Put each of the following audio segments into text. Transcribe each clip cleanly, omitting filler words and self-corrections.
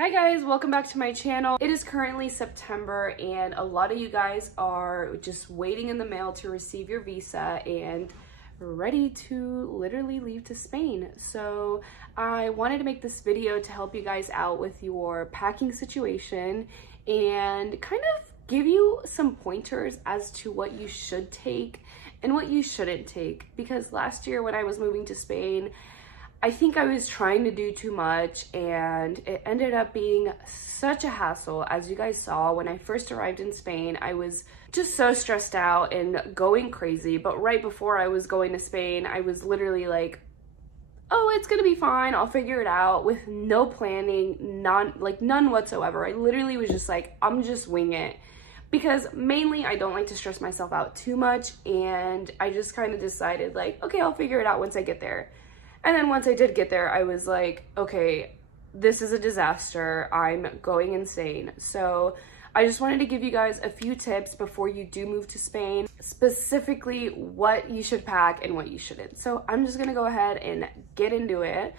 Hi guys, welcome back to my channel. It is currently September and a lot of you guys are just waiting in the mail to receive your visa and ready to literally leave to Spain. So I wanted to make this video to help you guys out with your packing situation and kind of give you some pointers as to what you should take and what you shouldn't take. Because last year when I was moving to Spain, I think I was trying to do too much and it ended up being such a hassle. As you guys saw, when I first arrived in Spain, I was just so stressed out and going crazy. But right before I was going to Spain, I was literally like, oh, it's gonna be fine, I'll figure it out, with no planning, none whatsoever. I literally was just like, I'm just wing it. Because mainly I don't like to stress myself out too much, and I just kind of decided like, okay, I'll figure it out once I get there. And then once I did get there, I was like, okay, this is a disaster. I'm going insane. So I just wanted to give you guys a few tips before you do move to Spain, specifically what you should pack and what you shouldn't. So I'm just gonna go ahead and get into it.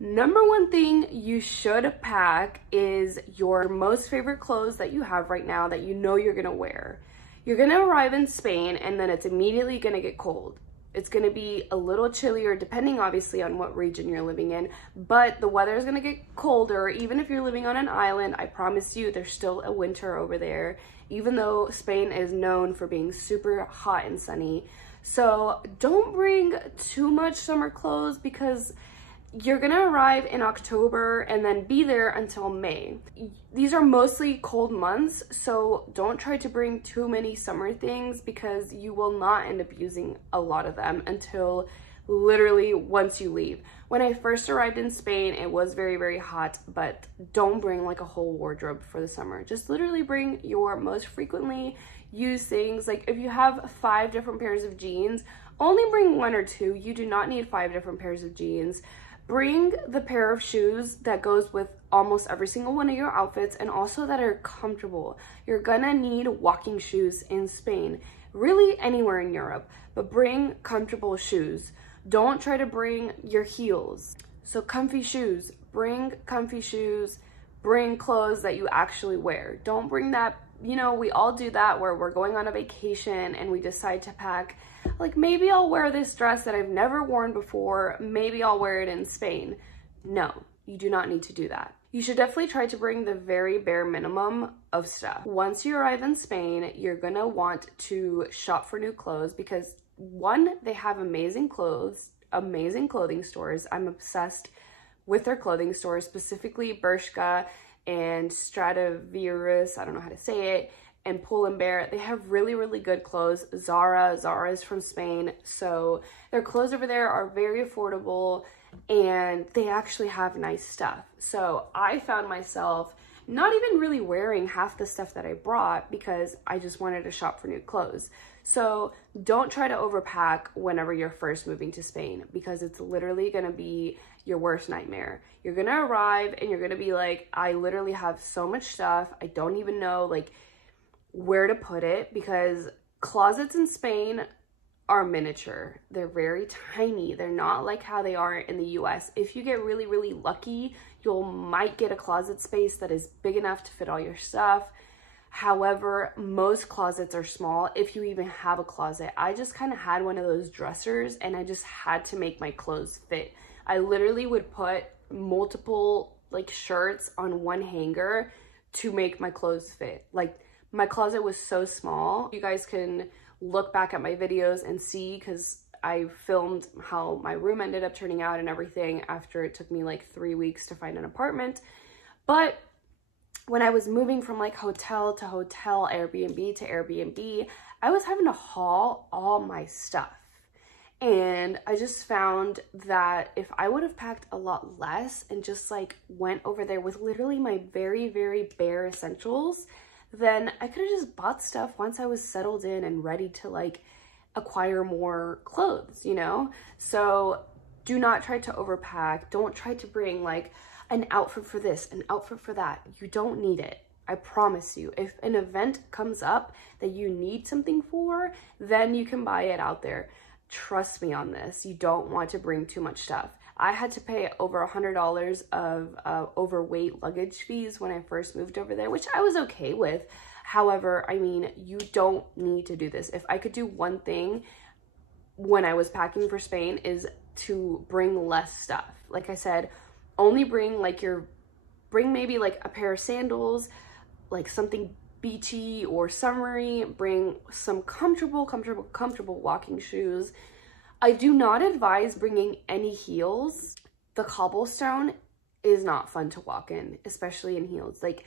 Number one thing you should pack is your most favorite clothes that you have right now that you know you're gonna wear. You're gonna arrive in Spain and then it's immediately gonna get cold. It's going to be a little chillier depending obviously on what region you're living in, but the weather is going to get colder. Even if you're living on an island, I promise you there's still a winter over there, even though Spain is known for being super hot and sunny. So don't bring too much summer clothes because you're gonna arrive in October and then be there until May. These are mostly cold months, so don't try to bring too many summer things because you will not end up using a lot of them until literally once you leave. When I first arrived in Spain, it was very, very hot, but don't bring like a whole wardrobe for the summer. Just literally bring your most frequently used things. Like if you have 5 different pairs of jeans, only bring 1 or 2. You do not need 5 different pairs of jeans. Bring the pair of shoes that goes with almost every single one of your outfits and also that are comfortable. You're gonna need walking shoes in Spain, really anywhere in Europe, but bring comfortable shoes. Don't try to bring your heels. So comfy shoes, bring comfy shoes, bring clothes that you actually wear. Don't bring that, you know, we all do that where we're going on a vacation and we decide to pack, like maybe I'll wear this dress that I've never worn before, maybe I'll wear it in Spain. No, you do not need to do that. You should definitely try to bring the very bare minimum of stuff. Once you arrive in Spain, you're gonna want to shop for new clothes because one, they have amazing clothes, amazing clothing stores. I'm obsessed with their clothing stores, specifically Bershka and Stradivarius, I don't know how to say it, and Pull and Bear. They have really, really good clothes. Zara is from Spain, so their clothes over there are very affordable and they actually have nice stuff. So I found myself not even really wearing half the stuff that I brought because I just wanted to shop for new clothes. So don't try to overpack whenever you're first moving to Spain because it's literally gonna be your worst nightmare. You're gonna arrive and you're gonna be like, I literally have so much stuff, I don't even know like where to put it, because closets in Spain are miniature. They're very tiny. They're not like how they are in the US. If you get really, really lucky, you might get a closet space that is big enough to fit all your stuff. However, most closets are small, if you even have a closet. I just kind of had one of those dressers and I just had to make my clothes fit. I literally would put multiple like shirts on one hanger to make my clothes fit. Like my closet was so small. You guys can look back at my videos and see, because I filmed how my room ended up turning out and everything after it took me like 3 weeks to find an apartment. But when I was moving from like hotel to hotel, Airbnb to Airbnb, I was having to haul all my stuff. And I just found that if I would have packed a lot less and just like went over there with literally my very, very bare essentials, then I could have just bought stuff once I was settled in and ready to like acquire more clothes, you know? So do not try to overpack. Don't try to bring like an outfit for this, an outfit for that. You don't need it. I promise you. If an event comes up that you need something for, then you can buy it out there. trust me on this. You don't want to bring too much stuff. I had to pay over $100 of overweight luggage fees when I first moved over there, which I was okay with. However, I mean, you don't need to do this. If I could do one thing when I was packing for Spain is to bring less stuff. Like I said, only bring bring maybe like a pair of sandals, like something beachy or summery. Bring some comfortable walking shoes. I do not advise bringing any heels. The cobblestone is not fun to walk in, especially in heels. Like,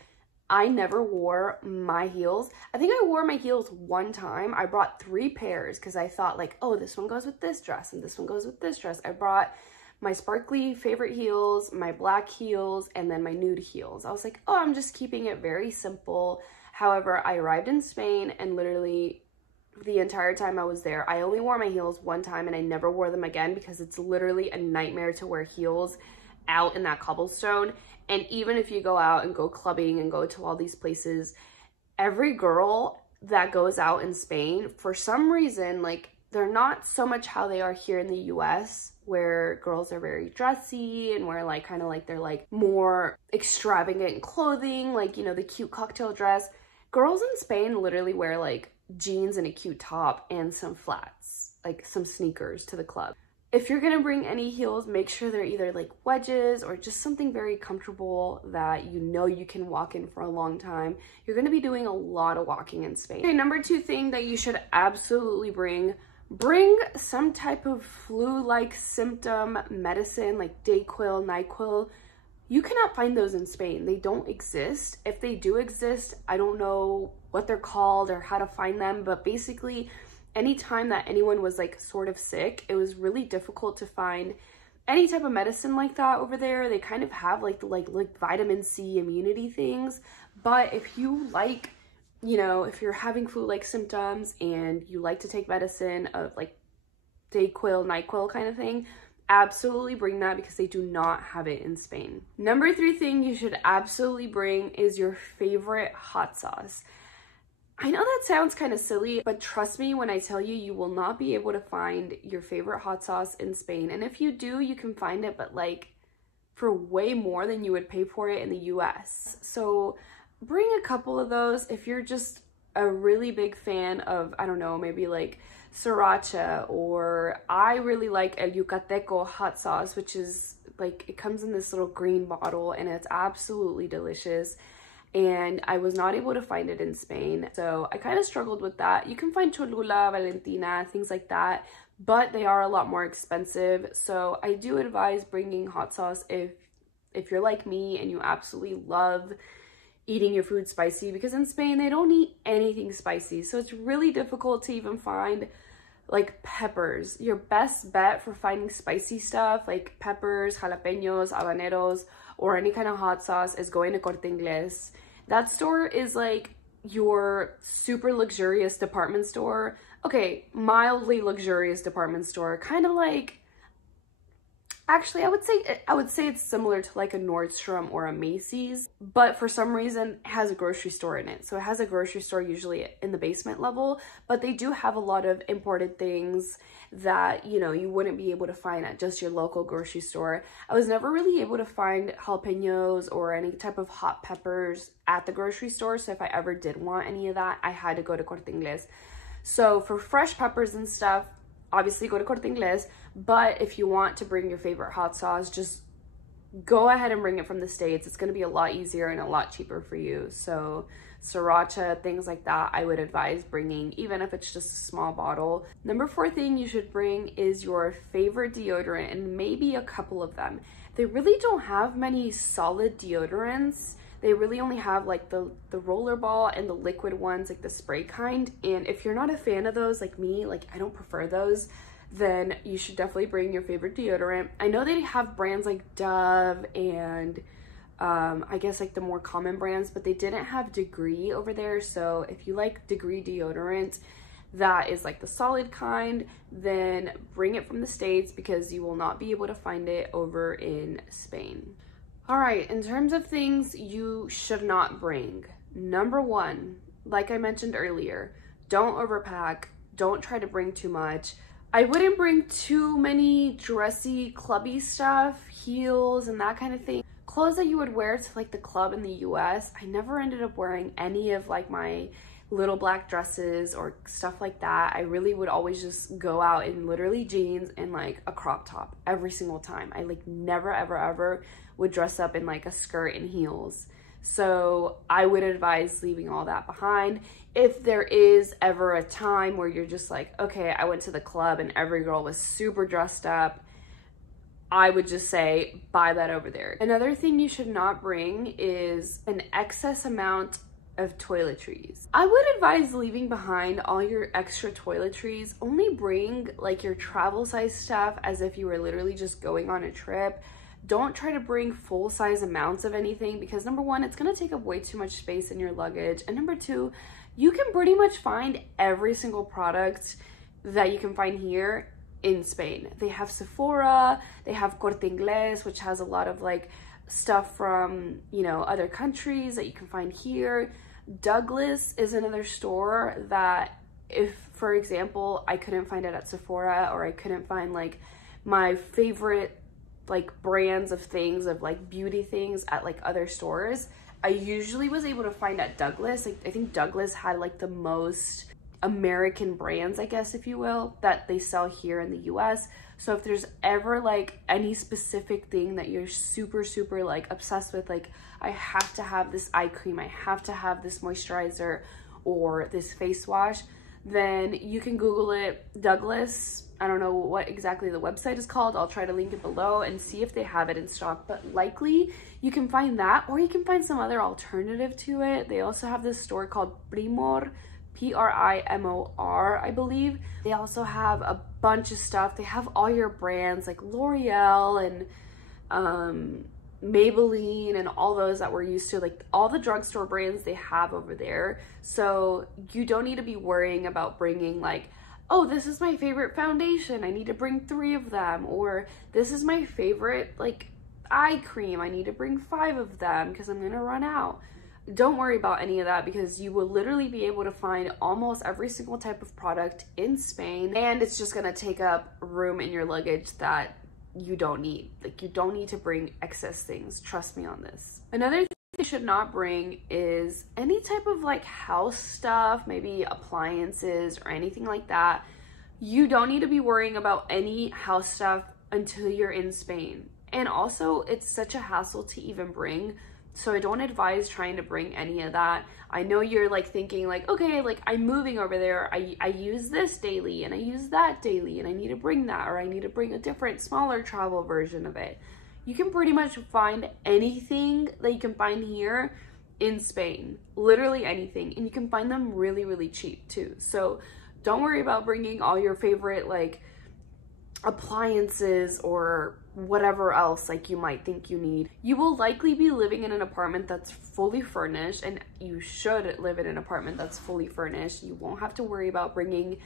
I never wore my heels. I think I wore my heels one time. I brought 3 pairs because I thought like, oh, this one goes with this dress and this one goes with this dress. I brought my sparkly favorite heels, my black heels, and then my nude heels. I was like, oh, I'm just keeping it very simple. However, I arrived in Spain and literally the entire time I was there, I only wore my heels one time and I never wore them again because it's literally a nightmare to wear heels out in that cobblestone. And even if you go out and go clubbing and go to all these places, every girl that goes out in Spain, for some reason, like, they're not so much how they are here in the US, where girls are very dressy and wear like kind of like they're like more extravagant clothing, like, you know, the cute cocktail dress. Girls in Spain literally wear like jeans and a cute top and some flats, like some sneakers to the club. If you're gonna bring any heels, make sure they're either like wedges or just something very comfortable that you know you can walk in for a long time. You're gonna be doing a lot of walking in Spain. Okay, number 2 thing that you should absolutely bring some type of flu-like symptom medicine, like Dayquil, NyQuil. You cannot find those in Spain. They don't exist. If they do exist, I don't know what they're called or how to find them, but basically anytime that anyone was like sort of sick, it was really difficult to find any type of medicine like that over there. They kind of have like vitamin C immunity things, but if you like, you know, if you're having flu-like symptoms and you like to take medicine of like Dayquil, NyQuil kind of thing, absolutely bring that because they do not have it in Spain. Number 3 thing you should absolutely bring is your favorite hot sauce. I know that sounds kind of silly, but trust me when I tell you, you will not be able to find your favorite hot sauce in Spain. And if you do, you can find it, but like for way more than you would pay for it in the US. So bring a couple of those. If you're just a really big fan of, I don't know, maybe like sriracha, or I really like el yucateco hot sauce, which is like, it comes in this little green bottle and it's absolutely delicious. And I was not able to find it in Spain, so I kind of struggled with that. You can find Cholula, Valentina, things like that, but they are a lot more expensive. So I do advise bringing hot sauce if you're like me and you absolutely love eating your food spicy, because in Spain they don't eat anything spicy, so it's really difficult to even find like peppers. Your best bet for finding spicy stuff like peppers, jalapenos, habaneros, or any kind of hot sauce is going to Corte Inglés. That store is like your super luxurious department store. Okay, mildly luxurious department store, kind of like, actually I would say it's similar to like a Nordstrom or a Macy's, but for some reason it has a grocery store in it. So it has a grocery store usually in the basement level, but they do have a lot of imported things that, you know, you wouldn't be able to find at just your local grocery store. I was never really able to find jalapenos or any type of hot peppers at the grocery store, so if I ever did want any of that, I had to go to Corte Inglés. So for fresh peppers and stuff, obviously go to Corte Inglés, but if you want to bring your favorite hot sauce, just go ahead and bring it from the States. It's going to be a lot easier and a lot cheaper for you. So sriracha, things like that, I would advise bringing, even if it's just a small bottle. Number 4 thing you should bring is your favorite deodorant, and maybe a couple of them. They really don't have many solid deodorants. They really only have like the rollerball and the liquid ones, like the spray kind. And if you're not a fan of those like me, like I don't prefer those, then you should definitely bring your favorite deodorant. I know they have brands like Dove and I guess like the more common brands, but they didn't have Degree over there. So if you like Degree deodorant, that is like the solid kind, then bring it from the States because you will not be able to find it over in Spain. All right, in terms of things you should not bring, number 1, like I mentioned earlier, don't overpack, don't try to bring too much. I wouldn't bring too many dressy, clubby stuff, heels and that kind of thing. Clothes that you would wear to like the club in the US, I never ended up wearing any of like my little black dresses or stuff like that. I really would always just go out in literally jeans and like a crop top every single time. I like never ever ever would dress up in like a skirt and heels. So I would advise leaving all that behind. If there is ever a time where you're just like, okay, I went to the club and every girl was super dressed up, I would just say buy that over there. Another thing you should not bring is an excess amount of toiletries. I would advise leaving behind all your extra toiletries. Only bring like your travel size stuff as if you were literally just going on a trip. Don't try to bring full-size amounts of anything because number one, it's gonna take up way too much space in your luggage, and number two, you can pretty much find every single product that you can find here in Spain. They have Sephora, they have Corte Inglés, which has a lot of like stuff from, you know, other countries that you can find here. Douglas is another store that if, for example, I couldn't find it at Sephora, or I couldn't find like my favorite like brands of things, of like beauty things at like other stores, I usually was able to find at Douglas. Like I think Douglas had like the most American brands, I guess, if you will, that they sell here in the US. So if there's ever like any specific thing that you're super like obsessed with, like I have to have this eye cream, I have to have this moisturizer or this face wash, then you can Google it, Douglas. I don't know what exactly the website is called. I'll try to link it below and see if they have it in stock, but likely you can find that, or you can find some other alternative to it. They also have this store called Primor, Primor, I believe. They also have a bunch of stuff. They have all your brands like L'Oreal and Maybelline and all those that we're used to, like all the drugstore brands they have over there. So you don't need to be worrying about bringing like, oh, this is my favorite foundation, I need to bring 3 of them, or this is my favorite like eye cream, I need to bring 5 of them because I'm gonna run out. Don't worry about any of that because you will literally be able to find almost every single type of product in Spain, and it's just gonna take up room in your luggage that you don't need. Like you don't need to bring excess things, trust me on this. Another thing you should not bring is any type of like house stuff, maybe appliances or anything like that. You don't need to be worrying about any house stuff until you're in Spain. And also it's such a hassle to even bring, so I don't advise trying to bring any of that. I know you're like thinking like, okay, like I'm moving over there, I use this daily and I use that daily and I need to bring that, or I need to bring a different smaller travel version of it. You can pretty much find anything that you can find here in Spain, literally anything, and you can find them really cheap too. So don't worry about bringing all your favorite like appliances or whatever else like you might think you need. You will likely be living in an apartment that's fully furnished, and you should live in an apartment that's fully furnished. You won't have to worry about bringing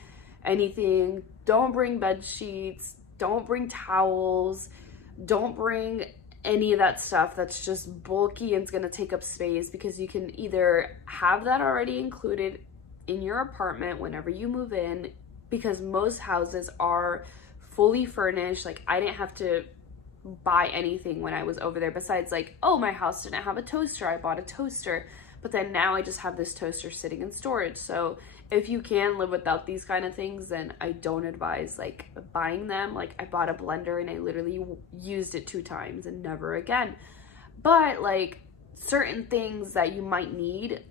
anything. Don't bring bed sheets, don't bring towels, don't bring any of that stuff that's just bulky and it's gonna take up space, because you can either have that already included in your apartment whenever you move in, because most houses are fully furnished. Like I didn't have to buy anything when I was over there besides like, oh, my house didn't have a toaster, I bought a toaster, but then now I just have this toaster sitting in storage. So if you can live without these kind of things, then I don't advise like buying them. Like I bought a blender and I literally used it 2 times and never again. But like certain things that you might need,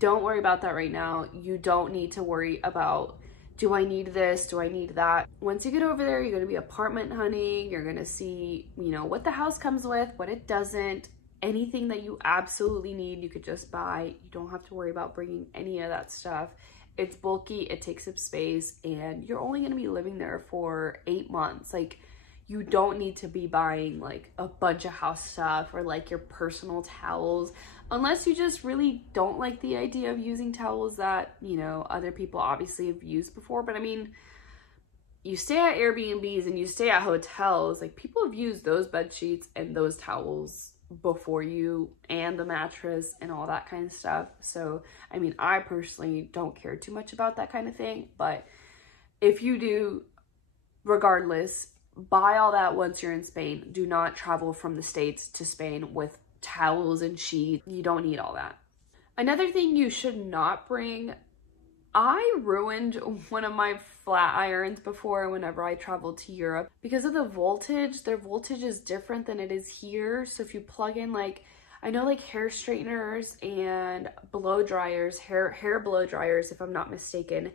don't worry about that right now. You don't need to worry about, do I need this? Do I need that? Once you get over there, you're gonna be apartment hunting. You're gonna see, you know, what the house comes with, what it doesn't. Anything that you absolutely need, you could just buy. You don't have to worry about bringing any of that stuff. It's bulky, it takes up space, and you're only gonna be living there for 8 months. Like, you don't need to be buying like a bunch of house stuff or like your personal towels, unless you just really don't like the idea of using towels that, you know, other people obviously have used before. But I mean, you stay at Airbnbs and you stay at hotels, like people have used those bed sheets and those towels before you, and the mattress and all that kind of stuff. So I mean, I personally don't care too much about that kind of thing, but if you do, regardless, buy all that once you're in Spain. Do not travel from the States to Spain with towels and sheets. You don't need all that. Another thing you should not bring, I ruined one of my flat irons before whenever I traveled to Europe. Because of the voltage, their voltage is different than it is here. So if you plug in like, I know like hair straighteners and blow dryers, hair blow dryers, if I'm not mistaken,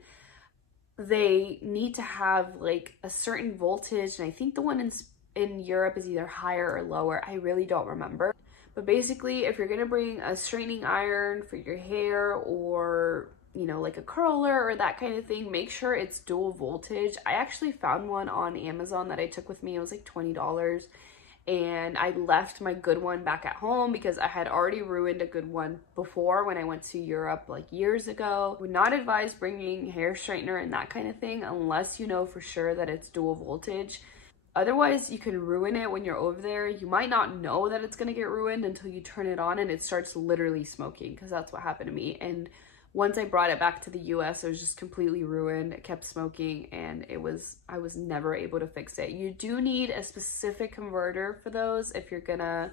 they need to have like a certain voltage. And I think the one in Europe is either higher or lower. I really don't remember. But basically, if you're gonna bring a straightening iron for your hair, or you know, like a curler or that kind of thing, make sure it's dual voltage. I actually found one on Amazon that I took with me. It was like $20, and I left my good one back at home because I had already ruined a good one before when I went to Europe like years ago. Would not advise bringing hair straightener and that kind of thing unless you know for sure that it's dual voltage. Otherwise, you can ruin it when you're over there. You might not know that it's gonna get ruined until you turn it on and it starts literally smoking, because that's what happened to me. And once I brought it back to the US, it was just completely ruined. It kept smoking, and I was never able to fix it. You do need a specific converter for those if you're gonna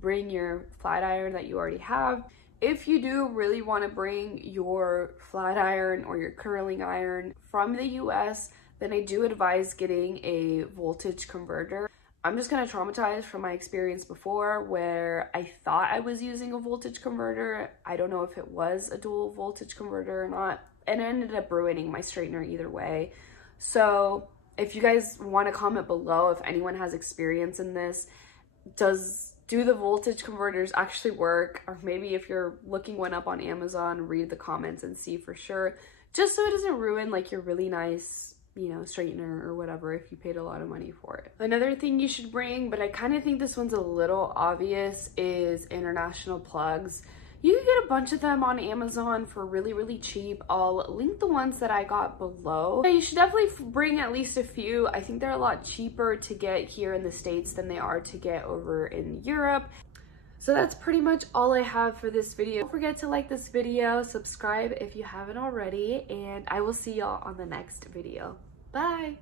bring your flat iron that you already have. If you do really want to bring your flat iron or your curling iron from the US, then I do advise getting a voltage converter. I'm just kind of traumatized from my experience before where I thought I was using a voltage converter. I don't know if it was a dual voltage converter or not, and it ended up ruining my straightener either way. So if you guys want to comment below if anyone has experience in this, do the voltage converters actually work? Or maybe if you're looking one up on Amazon, read the comments and see for sure, just so it doesn't ruin like your really nice, you know, straightener or whatever if you paid a lot of money for it. Another thing you should bring, but I kind of think this one's a little obvious, is international plugs. You can get a bunch of them on Amazon for really, really cheap. I'll link the ones that I got below. You should definitely bring at least a few. I think they're a lot cheaper to get here in the States than they are to get over in Europe. So that's pretty much all I have for this video. Don't forget to like this video, subscribe if you haven't already, and I will see y'all on the next video. Bye!